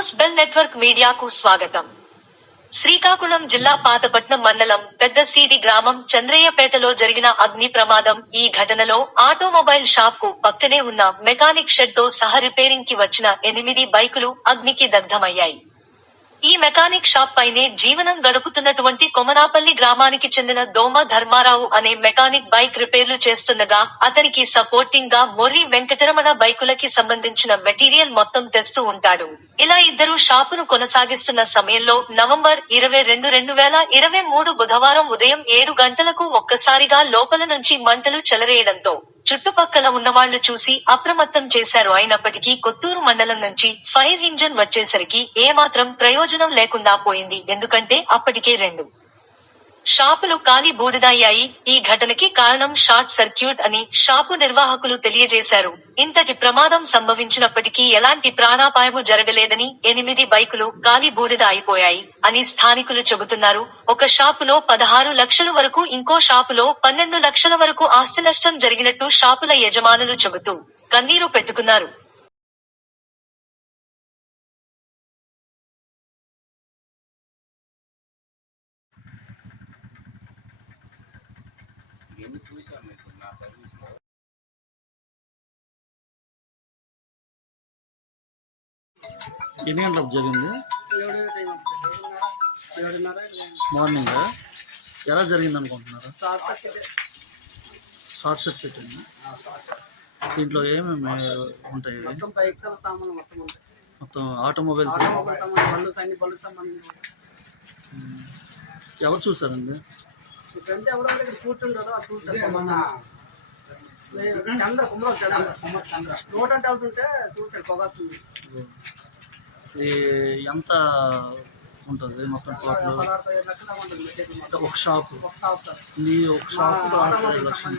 News bell network మీడియాకు స్వాగతం. శ్రీకాకుళం జిల్లా పాతపట్నం మండలం పెద్ద సీది గ్రామం చంద్రయ్యపేటలో జరిగిన అగ్ని ప్రమాదం ఈ ఘటనలో ఆటోమొబైల్ షాప్కు పక్కనే ఉన్న మెకానిక్ షెడ్తో సహా రిపేరింగ్కి వచ్చిన ఎనిమిది బైకులు అగ్నికి దగ్ధమయ్యాయి. ఈ మెకానిక్ షాప్ పైనే జీవనం గడుపుతున్నటువంటి కొమనాపల్లి గ్రామానికి చెందిన దోమ ధర్మారావు అనే మెకానిక్ బైక్ రిపేర్లు చేస్తుండగా అతనికి సపోర్టింగ్గా మొర్రి వెంకటరమణ బైకులకి సంబంధించిన మెటీరియల్ మొత్తం తెస్తూ ఉంటాడు. ఇలా ఇద్దరు షాపును కొనసాగిస్తున్న సమయంలో నవంబర్ ఇరవై రెండు రెండు వేల ఇరవై మూడు బుధవారం ఉదయం ఏడు గంటలకు ఒక్కసారిగా లోపల నుంచి మంటలు చెలరేయడంతో చుట్టుపక్కల ఉన్నవాళ్ళు చూసి అప్రమత్తం చేశారు. అయినప్పటికీ కొత్తూరు మండలం నుంచి ఫైర్ ఇంజన్ వచ్చేసరికి ఏమాత్రం ప్రయోజనం లేకుండా పోయింది. ఎందుకంటే అప్పటికే రెండు. షాపులు కాలి బూడిదయ్యాయి. ఈ ఘటనకి కారణం షార్ట్ సర్క్యూట్ అని షాపు నిర్వాహకులు తెలియజేశారు. ఇంతటి ప్రమాదం సంభవించినప్పటికీ ఎలాంటి ప్రాణాపాయము జరగలేదని ఎనిమిది బైకులు కాలి బూడిద అయిపోయాయి అని స్థానికులు చెబుతున్నారు. ఒక షాపులో పదహారు లక్షల వరకు ఇంకో షాపులో పన్నెండు లక్షల వరకు ఆస్తి నష్టం జరిగినట్టు షాపుల యజమానులు చెబుతూ కన్నీరు పెట్టుకున్నారు. ఇవన్నీ చూసాను మీకు నా సర్వీస్లో ఎన్ని గంటలకు జరిగింది. మార్నింగ్? ఎలా జరిగింది అనుకుంటున్నారు? Short circuit. అయింది? దీంట్లో ఏమేమి ఉంటాయి? మొత్తం బైక్ సామాన్లు మొత్తం ఉంటాయి. మొత్తం ఆటోమొబైల్స్? ఎవరు చూసారండి ఫ్రెండ్ ఎవరో దగ్గర కూర్చుంటారో అది చూసారు లేదు, చంద్ర కుమరం చంద్ర చంద్ర నూట అంటే వెళ్తుంటే చూసాడు పొగ వస్తుంది ఇది ఎంత ఉంటుంది మొత్తం టోటల్. ఒక షాప్ ఒక ఇది ఒక షాప్ ఆరు లక్షలు